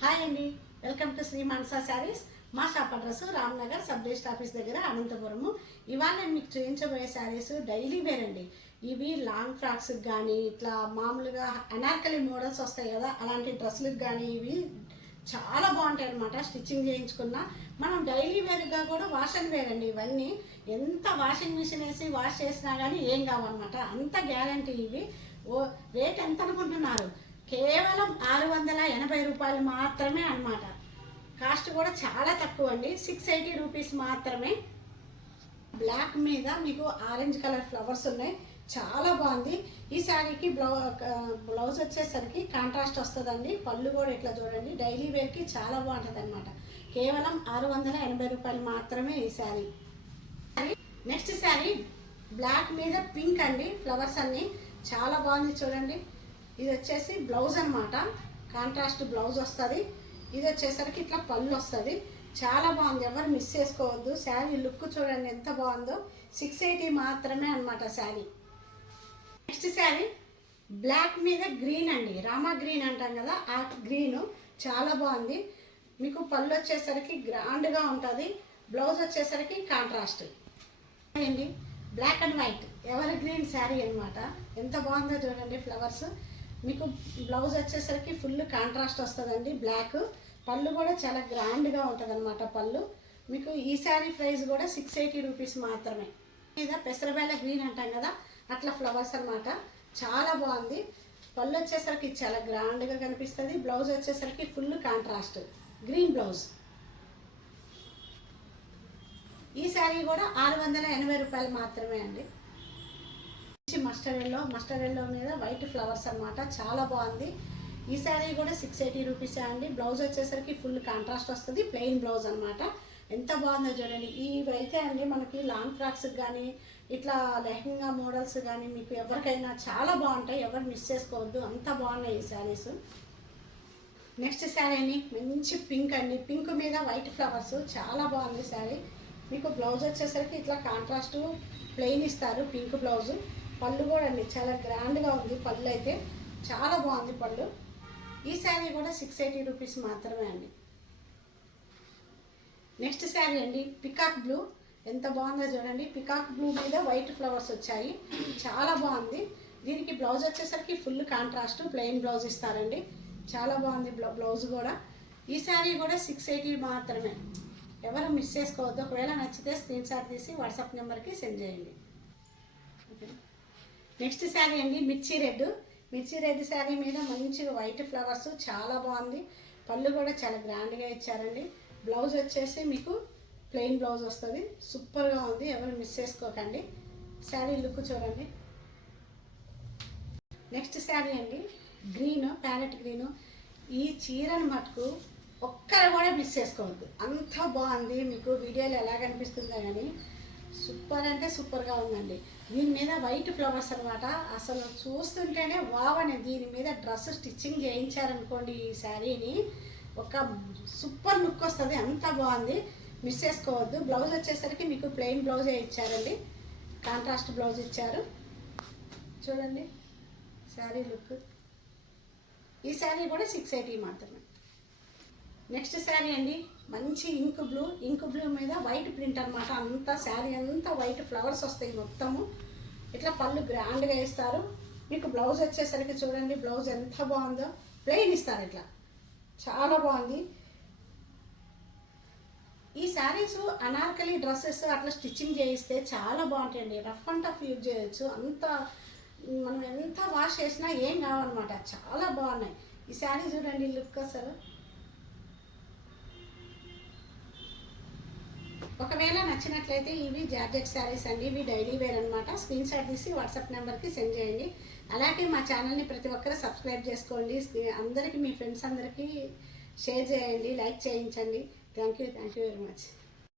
Hi అండి, welcome to Shri మనసా శారీస్. మా shop address Ramnagar sub register office దగ్గర అనంతపురము. ఇవాళ నేను మీకు చూపించబోయే శారీస్ డైలీ వేర్ అండి. ఇవి లాంగ్ ఫ్రాక్స్కి కానీ ఇట్లా మామూలుగా అనార్కలి మోడల్స్ వస్తాయి కదా, అలాంటి డ్రెస్సులకు కానీ ఇవి చాలా బాగుంటాయి అనమాట. స్టిచ్చింగ్ చేయించుకున్నా మనం డైలీ వేర్గా కూడా వాష్ అండ్ వేర్ అండి. ఇవన్నీ ఎంత వాషింగ్ మిషన్ వేసి వాష్ చేసినా కానీ ఏం కావన్నమాట, అంత గ్యారంటీ. ఇవి రేట్ ఎంత అనుకుంటున్నారు? కేవలం 680 రూపాయలు మాత్రమే అన్నమాట. కాస్ట్ కూడా చాలా తక్కువ అండి, 680 రూపీస్ మాత్రమే. బ్లాక్ మీద మీకు ఆరెంజ్ కలర్ ఫ్లవర్స్ ఉన్నాయి, చాలా బాగుంది. ఈ శారీకి బ్లౌజ్ వచ్చేసరికి కాంట్రాస్ట్ వస్తుందండి. పళ్ళు కూడా ఇట్లా చూడండి, డైలీ వేర్కి చాలా బాగుంటుంది అనమాట. కేవలం 680 రూపాయలు మాత్రమే ఈ శారీ. నెక్స్ట్ శారీ బ్లాక్ మీద పింక్ అండి, ఫ్లవర్స్ అన్నీ చాలా బాగుంది చూడండి. ఇది వచ్చేసి బ్లౌజ్ అనమాట, కాంట్రాస్ట్ బ్లౌజ్ వస్తుంది. ఇది వచ్చేసరికి ఇట్లా పళ్ళు వస్తుంది, చాలా బాగుంది. ఎవరు మిస్ చేసుకోవద్దు. శారీ లుక్ చూడండి ఎంత బాగుందో. 680 మాత్రమే అనమాట శారీ. నెక్స్ట్ శారీ బ్లాక్ మీద గ్రీన్ అండి, రామా గ్రీన్ అంటాం కదా, ఆ గ్రీన్ చాలా బాగుంది. మీకు పళ్ళు వచ్చేసరికి గ్రాండ్గా ఉంటుంది, బ్లౌజ్ వచ్చేసరికి కాంట్రాస్ట్ అండి. Black and white evergreen sari అనమాట, ఎంత బాగుందో చూడండి. ఫ్లవర్స్ మీకు బ్లౌజ్ వచ్చేసరికి ఫుల్ కాంట్రాస్ట్ వస్తుందండి, బ్లాక్. పళ్ళు కూడా చాలా గ్రాండ్గా ఉంటుంది అనమాట పళ్ళు. మీకు ఈ శారీ ప్రైస్ కూడా 680 రూపీస్ మాత్రమే. మీద పెసరబేల గ్రీన్ అంటాం కదా, అట్లా ఫ్లవర్స్ అనమాట, చాలా బాగుంది. పళ్ళు వచ్చేసరికి చాలా గ్రాండ్గా కనిపిస్తుంది, బ్లౌజ్ వచ్చేసరికి ఫుల్ కాంట్రాస్ట్ గ్రీన్ బ్లౌజ్. ఈ శారీ కూడా 680 రూపాయలు మాత్రమే అండి. మస్టర్డ్ ఎల్లో మీద వైట్ ఫ్లవర్స్ అనమాట, చాలా బాగుంది. ఈ శారీ కూడా 680 రూపీసే అండి. బ్లౌజ్ వచ్చేసరికి ఫుల్ కాంట్రాస్ట్ వస్తుంది, ప్లెయిన్ బ్లౌజ్ అనమాట. ఎంత బాగుందో చూడండి. ఇవైతే అండి మనకి లాంగ్ ఫ్రాక్స్కి కానీ ఇట్లా లెహంగా మోడల్స్ కానీ మీకు ఎవరికైనా చాలా బాగుంటాయి, ఎవరు మిస్ చేసుకోవద్దు, అంత బాగున్నాయి ఈ శారీస్. నెక్స్ట్ శారీని మంచి పింక్ అండి, పింక్ మీద వైట్ ఫ్లవర్స్, చాలా బాగుంది శారీ. మీకు బ్లౌజ్ వచ్చేసరికి ఇట్లా కాంట్రాస్ట్ ప్లెయిన్ ఇస్తారు, పింక్ బ్లౌజ్. పళ్ళు కూడా అండి చాలా గ్రాండ్గా ఉంది, పళ్ళు అయితే చాలా బాగుంది పళ్ళు. ఈ శారీ కూడా 680 రూపీస్ మాత్రమే అండి. నెక్స్ట్ శారీ అండి పికాక్ బ్లూ, ఎంత బాగుందో చూడండి. పికాక్ బ్లూ మీద వైట్ ఫ్లవర్స్ వచ్చాయి, చాలా బాగుంది. దీనికి బ్లౌజ్ వచ్చేసరికి ఫుల్ కాంట్రాస్ట్ ప్లెయిన్ బ్లౌజ్ ఇస్తారండి, చాలా బాగుంది బ్లౌజ్ కూడా. ఈ శారీ కూడా 680 మాత్రమే. ఎవరు మిస్ చేసుకోవద్దు. ఒకవేళ నచ్చితే స్క్రీన్ షాట్ తీసి వాట్సాప్ నెంబర్కి సెండ్ చేయండి. ఓకే. నెక్స్ట్ శారీ అండి మిర్చి రెడ్ శారీ మీద మంచిగా వైట్ ఫ్లవర్స్, చాలా బాగుంది. పళ్ళు కూడా చాలా గ్రాండ్గా ఇచ్చారండి. బ్లౌజ్ వచ్చేసి మీకు ప్లెయిన్ బ్లౌజ్ వస్తుంది, సూపర్గా ఉంది. ఎవరు మిస్ చేసుకోకండి. శారీ లుక్ చూడండి. నెక్స్ట్ శారీ అండి గ్రీన్, ప్యారెట్ గ్రీను. ఈ చీరను మటుకు ఒక్కరు కూడా మిస్ చేసుకోవద్దు, అంత బాగుంది. మీకు వీడియోలో ఎలా కనిపిస్తుందో కానీ సూపర్ అంటే సూపర్గా ఉందండి. దీని మీద వైట్ ఫ్లవర్స్ అనమాట, అసలు చూస్తుంటేనే వావని. దీని మీద డ్రెస్ స్టిచ్చింగ్ చేయించారనుకోండి ఈ శారీని, ఒక సూపర్ లుక్ వస్తుంది, అంత బాగుంది. మిస్ చేసుకోవద్దు. బ్లౌజ్ వచ్చేసరికి మీకు ప్లెయిన్ బ్లౌజే ఇచ్చారండి, కాంట్రాస్ట్ బ్లౌజ్ ఇచ్చారు. చూడండి శారీ లుక్. ఈ శారీ కూడా 680 మాత్రమే. నెక్స్ట్ శారీ అండి మంచి ఇంక్ బ్లూ మీద వైట్ ప్రింట్ అనమాట, అంతా శారీ అంతా వైట్ ఫ్లవర్స్ వస్తాయి మొత్తము. ఇట్లా పళ్ళు గ్రాండ్గా ఇస్తారు. మీకు బ్లౌజ్ వచ్చేసరికి చూడండి, బ్లౌజ్ ఎంత బాగుందో, ప్లెయిన్ ఇస్తారు ఇట్లా, చాలా బాగుంది. ఈ శారీస్ అనార్కలి డ్రెస్సెస్ అట్లా స్టిచ్చింగ్ చేయిస్తే చాలా బాగుంటాయండి. రఫ్ అండ్ టఫ్ యూజ్ చేయొచ్చు, అంత మనం ఎంత వాష్ చేసినా ఏం కావన్నమాట, చాలా బాగున్నాయి. ఈ శారీ చూడండి లుక్ అసలు. ఒకవేళ నచ్చినట్లయితే ఇవి జార్జెట్ శారీస్ అండి, ఇవి డైలీ వేర్ అనమాట. స్క్రీన్ షాట్ తీసి వాట్సాప్ నెంబర్కి సెండ్ చేయండి. అలాగే మా ఛానల్ని ప్రతి ఒక్కరు సబ్స్క్రైబ్ చేసుకోండి. అందరికీ మీ ఫ్రెండ్స్ అందరికీ షేర్ చేయండి, లైక్ చేయించండి. Thank you very much.